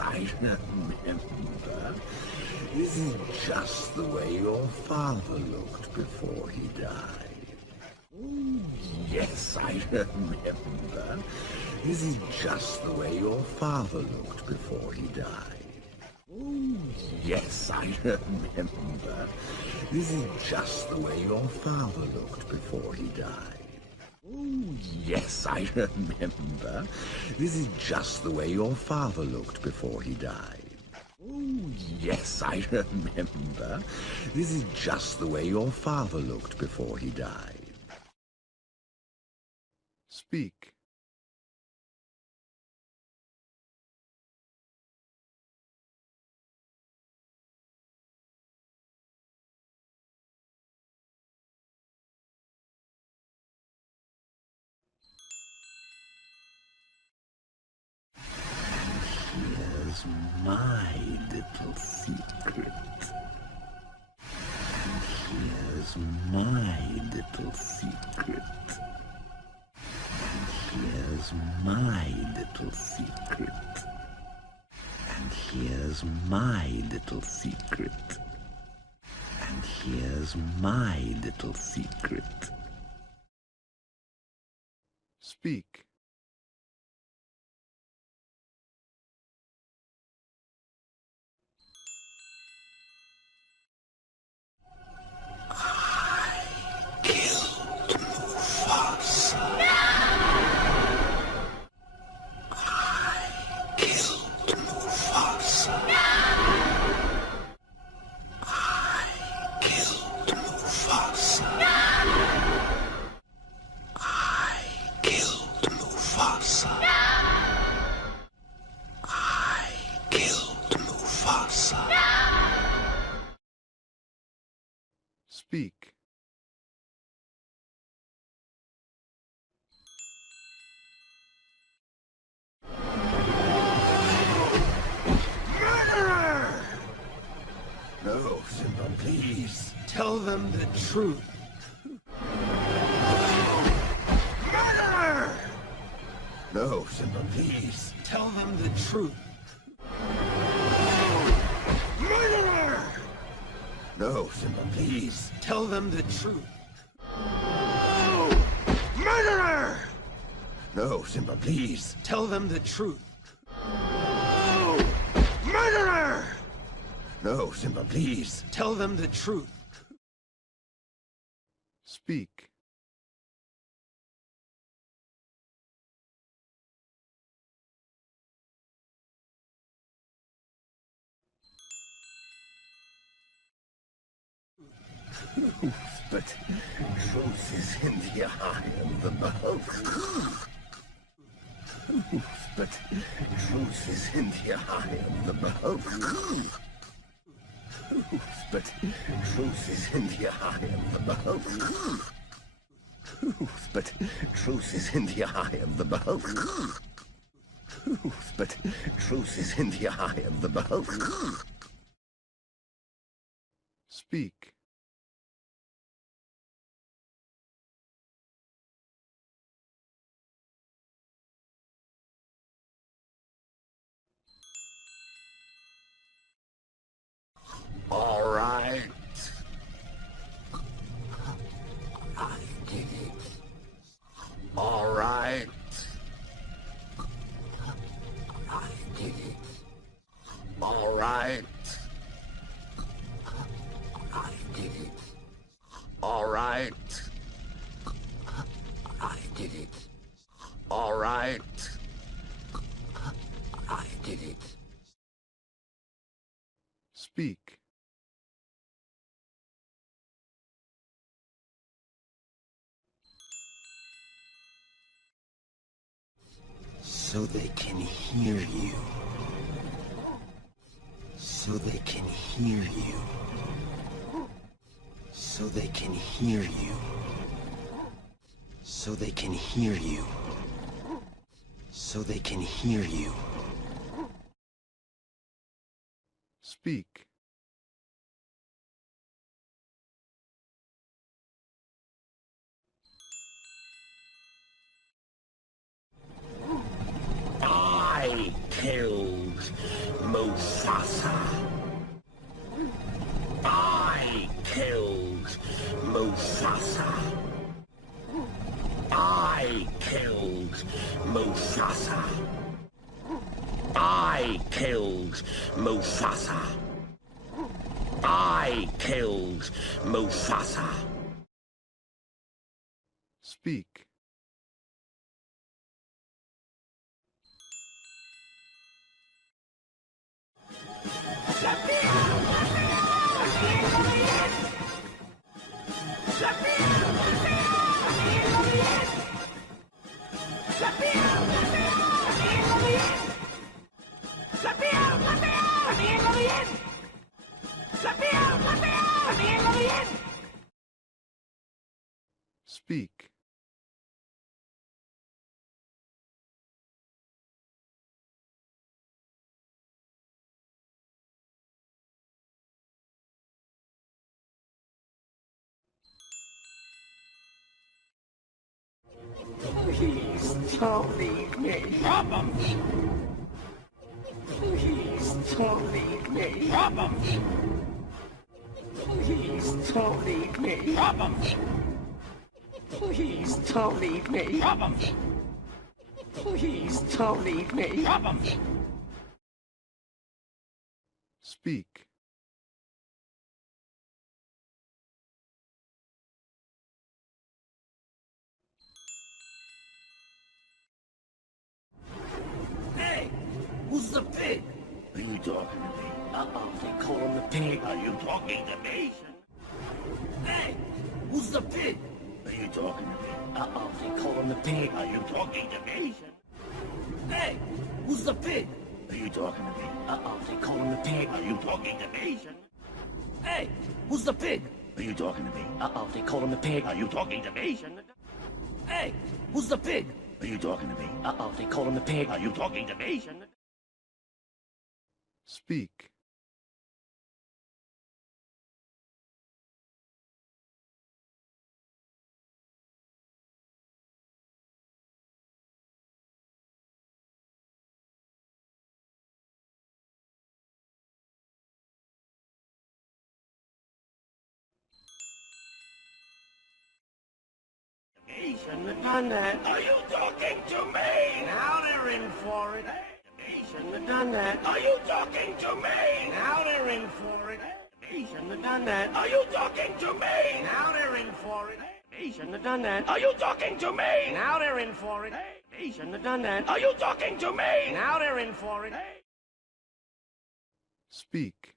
I remember. This is just the way your father looked before he died. Oh, yes, I remember. This is just the way your father looked before he died. Oh, yes, I remember. This is just the way your father looked before he died. Oh, yes, I remember. This is just the way your father looked before he died. Oh, yes, I remember. This is just the way your father looked before he died. Speak. Here's my little secret. Here's my little secret. Here's my little secret. And here's my little secret. And here's my little secret. Speak. Killed Mufasa. I killed Mufasa. I killed Mufasa. I killed Mufasa. I killed Mufasa. Speak. No, Simba, please. Tell them the truth. Murderer! No, Simba, please. Tell them the truth. Murderer! No, Simba, please. Tell them the truth. Murderer! No, Simba, please. Tell them the truth. Murderer! No, Simba, please. Tell them the truth. Speak. But truth is in the eye of the beholder. But truth is in the eye of the beholder. But truth is in the eye of the beholder. But truth is in the eye of the beholder. But truth is in the eye of the beholder. Speak. All right. I did it. All right. I did it. All right. I did it. All right. I did it. All right. I did it. Speak. So they can hear you. So they can hear you. So they can hear you. So they can hear you. So they can hear you. Speak. I killed Mufasa. I killed Mufasa. I killed Mufasa. I killed Mufasa. I killed Mufasa. Speak. Speak. Please don't leave me. Problems. Please don't leave me. Problems. Please don't leave me. Problems. Please don't leave me. Problems. Please don't leave me. Problems. Speak. Hey, who's the pig? Are you talking to me? Uh-oh, they call him the pig. Are you talking to me? Hey, who's the pig? Are you talking to me? Uh-oh, they call him the pig. Are you talking to me? Hey, who's the pig? Are you talking to me? Uh-oh, they call him the pig. Are you talking to me? Hey, who's the pig? Are you talking to me? Uh-oh, they call him the pig. Are you talking to me? Hey, who's the pig? Are you talking to me? Uh-oh, they call him the pig. Are you talking to me? Speak. Done that. Are you talking to me? Now they're in for it. Shouldn't have done that. Are you talking to me? Now they're in for it. Shouldn't have done that. Are you talking to me? Now they're in for it. Shouldn't have done that. Are you talking to me? Now they're in for it. Shouldn't have done that. Are you talking to me? Now they're in for it. Speak.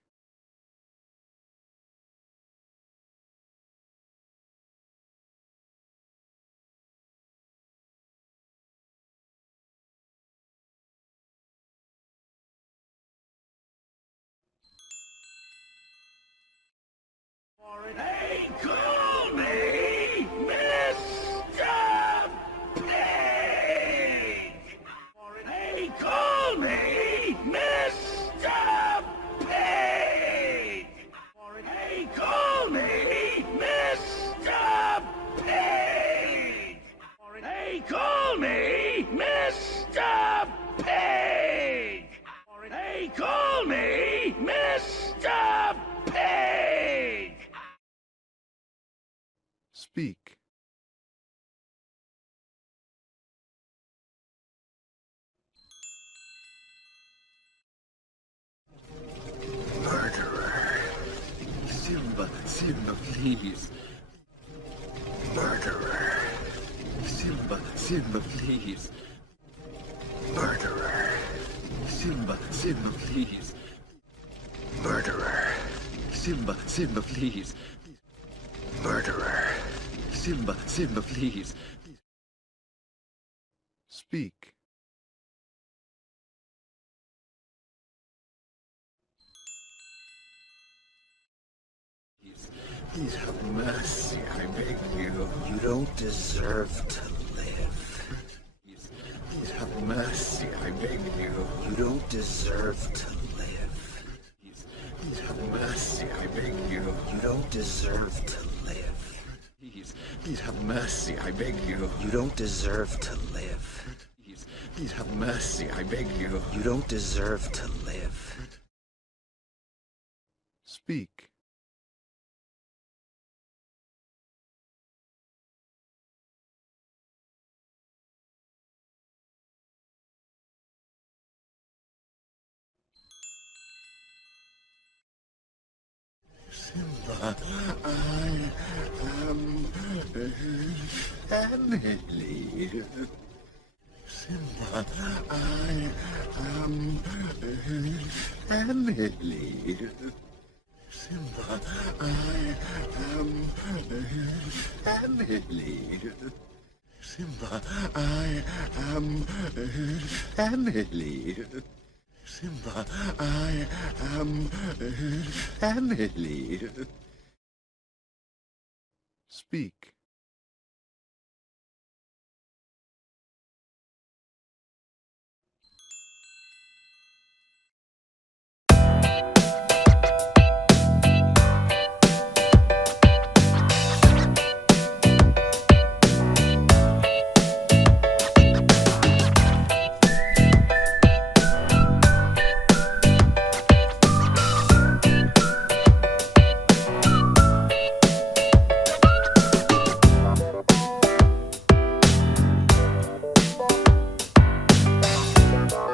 Hey, call me Mr. Pig! Hey, call me Mr. Pig! Hey, call me Mr. Pig! Hey, call me Mr. Pig! Hey, call me Mr. Pig! Speak. Murderer. Simba, Simba, please. Murderer. Simba, Simba, please. Murderer. Simba, Simba, please. Murderer. Simba, Simba, please. Murderer. Simba, Simba, please. Speak. Please have mercy, I beg you. You don't deserve to live. Please have mercy, I beg you. You don't deserve to live. Please have mercy, I beg you. You don't deserve to live. Please have mercy, I beg you. You don't deserve to live. Please have mercy, I beg you. You don't deserve to live. speak, Simba, I am family. Simba, I am family. Simba, I am family. Simba, I am family. Simba, I am family. speak,